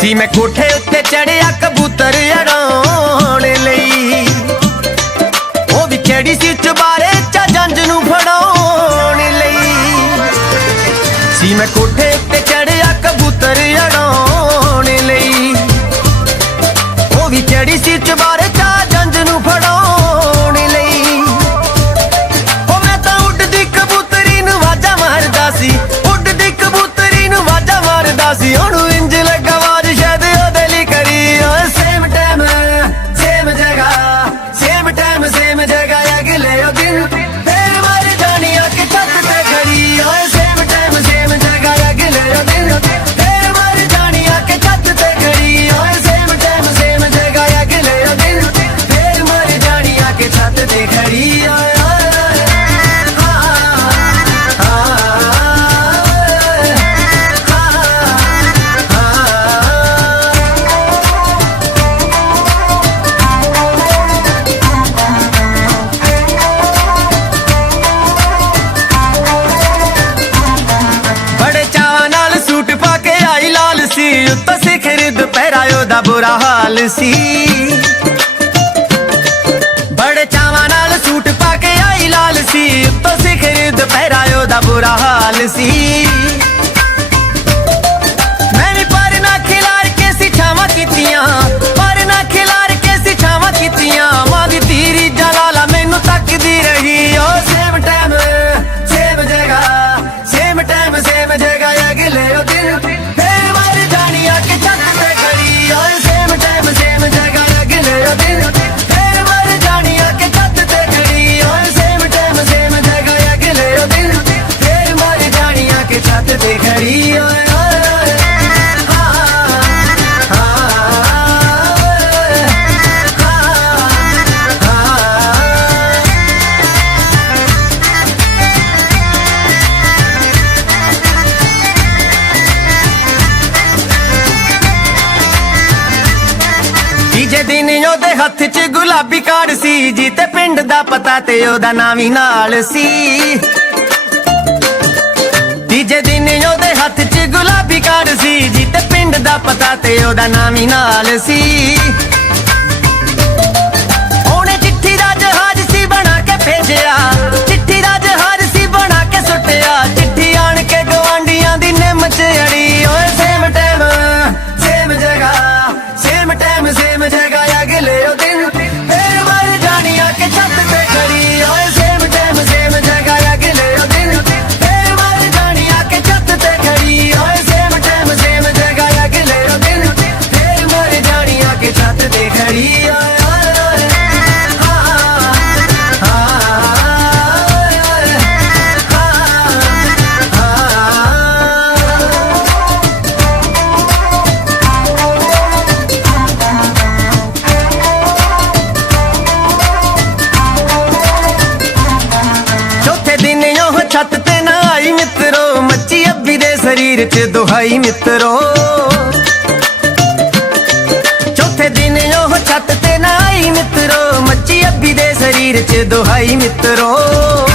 ਸੀ ਮੈਂ ਕੋਠੇ ਉੱਤੇ ਚੜਿਆ ਕਬੂਤਰ ਉਡਾਉਣ ਲਈ, ਉਹ ਵੀ ਕਿਹੜੀ ਸੀ ਚੁਬਾਰੇ ਚ ਜੰਜ ਨੂੰ ਫੜਾਉਣ ਲਈ। ਸੀ ਮੈਂ ਕੋਠੇ ਉੱਤੇ ਚੜਿਆ ਕਬੂਤਰ ਉਡਾਉਣ ਲਈ, ਉਹ ਵੀ ਕਿਹੜੀ ਸੀ ਚੁਬਾਰੇ ਚ ਜੰਜ ਨੂੰ ਫੜਾਉਣ ਲਈ। ਉਹ ਮੈਂ ਤਾਂ ਉੱਡਦੀ ਕਬੂਤਰੀ ਨੂੰ ਵਾਜਾ ਮਾਰਦਾ ਸੀ, ਉੱਡਦੀ ਕਬੂਤਰੀ ਨੂੰ ਵਾਜਾ ਮਾਰਦਾ ਸੀ। ਉਹਨੂੰ ਇੰਜ ਲੱਗਾ ਆਵਾਜ਼ ਸ਼ਾਇਦ ਉਹਦੇ ਲਈ ਕਰੀ। ਸੇਮ ਟਾਈਮ ਸੇਮ ਜਗ੍ਹਾ, ਸੇਮ ਟਾਈਮ ਸੇਮ ਜਗ੍ਹਾ, ਅਗਲੇ ਉਹ ਦਿਨ ਫੇਰ ਮਰ ਜਾਣੀ ਆ ਕਿ ਛੱਤ ਤੇ ਖੜੀ। ਸੇਮ ਟਾਈਮ ਸੇਮ ਜਗ੍ਹਾ, ਅਗਲੇ ਉਹ ਦਿਨ ਫੇਰ ਮਰ ਜਾਣੀ ਆ ਕਿ ਛੱਤ ਤੇ ਖੜੀ। ਸੇਮ ਟਾਈਮ ਸੇਮ ਜਗ੍ਹਾ, ਅਗਲੇ ਉਹ ਦਿਨ ਫੇਰ ਮਰ ਜਾਣੀ ਆ ਕਿ ਛੱਤ ਤੇ ਖੜੀ। ਉੱਤੋਂ ਸਿਖਰ ਦੁਪਹਿਰਾ ਉਹਦਾ ਬੁਰਾ ਹਾਲ ਸੀ, ਬੜੇ ਚਾਵਾਂ ਨਾਲ ਸੂਟ ਪਾ ਕੇ ਆਈ ਲਾਲ ਸੀ। ਉੱਤੋਂ ਸਿਖਰ ਦੁਪਹਿਰਾ ਉਹਦਾ ਬੁਰਾ ਹਾਲ ਸੀ। ਮੈਂ ਵੀ ਪਰ ਨਾ ਖਿਲਾਰ ਕੇ ਸੀ ਛਾਵਾਂ ਕੀਤੀਆਂ, ਪਰ ਨਾ ਖਿਲਾਰ ਕੇ ਸੀ ਛਾਵਾਂ ਕੀਤੀਆਂ। ਮਾਂ ਦੀ ਤੀਰੀ ਜਲਾਲਾ ਮੈਨੂੰ ਤੱਕਦੀ ਰਹੀ। ਸੇਮ ਟਾਈਮ ਸੇਮ ਜਗ੍ਹਾ, ਸੇਮ ਟਾਈਮ ਸੇਮ ਜਗ੍ਹਾ, ਅਗਲੇ ਉਹ ਦਿਨ ਛੱਤ ਤੇ ਖੜੀ। ਤੀਜੇ ਦਿਨ ਉਹਦੇ ਹੱਥ 'ਚ ਗੁਲਾਬੀ ਕਾਰਡ ਸੀ ਜੀ, ਤੇ ਪਿੰਡ ਦਾ ਪਤਾ ਤੇ ਉਹਦਾ ਨਾਂ ਵੀ ਨਾਲ ਸੀ। ਤੀਜੇ ਦਿਨ ਉਹਦੇ ਹੱਥ 'ਚ ਗੁਲਾਬੀ ਕਾਰਡ ਸੀ ਜੀ, ਤੇ ਪਿੰਡ ਦਾ ਪਤਾ ਤੇ ਉਹਦਾ ਨਾਂ ਵੀ ਨਾਲ ਸੀ। ਉਹਨੇ ਚਿੱਠੀ ਦਾ ਜਹਾਜ਼ ਸੀ ਬਣਾ ਕੇ ਭੇਜਿਆ, ਚਿੱਠੀ ਦਾ ਜਹਾਜ਼ ਸੀ ਬਣਾ ਕੇ ਸੁੱਟਿਆ। ਚਿੱਠੀ ਆਣ ਕੇ ਗਵਾਂਢੀਆਂ ਦੀ ਨਿੰਮ 'ਚ ਅੜੀ। ਸੇਮ ਟਾਈਮ ਸੇਮ ਜਗ੍ਹਾ, ਸੇਮ ਟਾਈਮ ਸੇਮ ਜਗ੍ਹਾ, ਅਗਲੇ ਉਹ ਦਿਨ ਫੇਰ ਮਰ ਜਾਣੀ ਆ ਕਿ ਛੱਤ ਤੇ ਖੜੀ। ਸੇਮ ਟਾਈਮ ਸੇਮ ਜਗ੍ਹਾ, ਅਗਲੇ ਉਹ ਦਿਨ ਫੇਰ ਮਰ ਜਾਣੀ ਆ ਕਿ ਛੱਤ ਤੇ ਖੜੀ। ਸੇਮ ਟਾਈਮ ਸੇਮ ਜਗ੍ਹਾ, ਅਗਲੇ ਉਹ ਦਿਨ ਫੇਰ ਮਰ ਜਾਣੀ ਆ ਕਿ ਛੱਤ ਤੇ ਖੜੀ। ਛੱਤ ਤੇ ਨਾ ਆਈ ਮਿੱਤਰੋ, ਮੱਚੀ ਅੱਬੀ ਦੇ ਸਰੀਰ 'ਚ ਦੁਹਾਈ ਮਿੱਤਰੋ। ਚੌਥੇ ਦਿਨ ਉਹ ਛੱਤ ਤੇ ਨਾ ਆਈ ਮਿੱਤਰੋ, ਮੱਚੀ ਅੱਬੀ ਦੇ ਸਰੀਰ 'ਚ ਦੁਹਾਈ ਮਿੱਤਰੋ।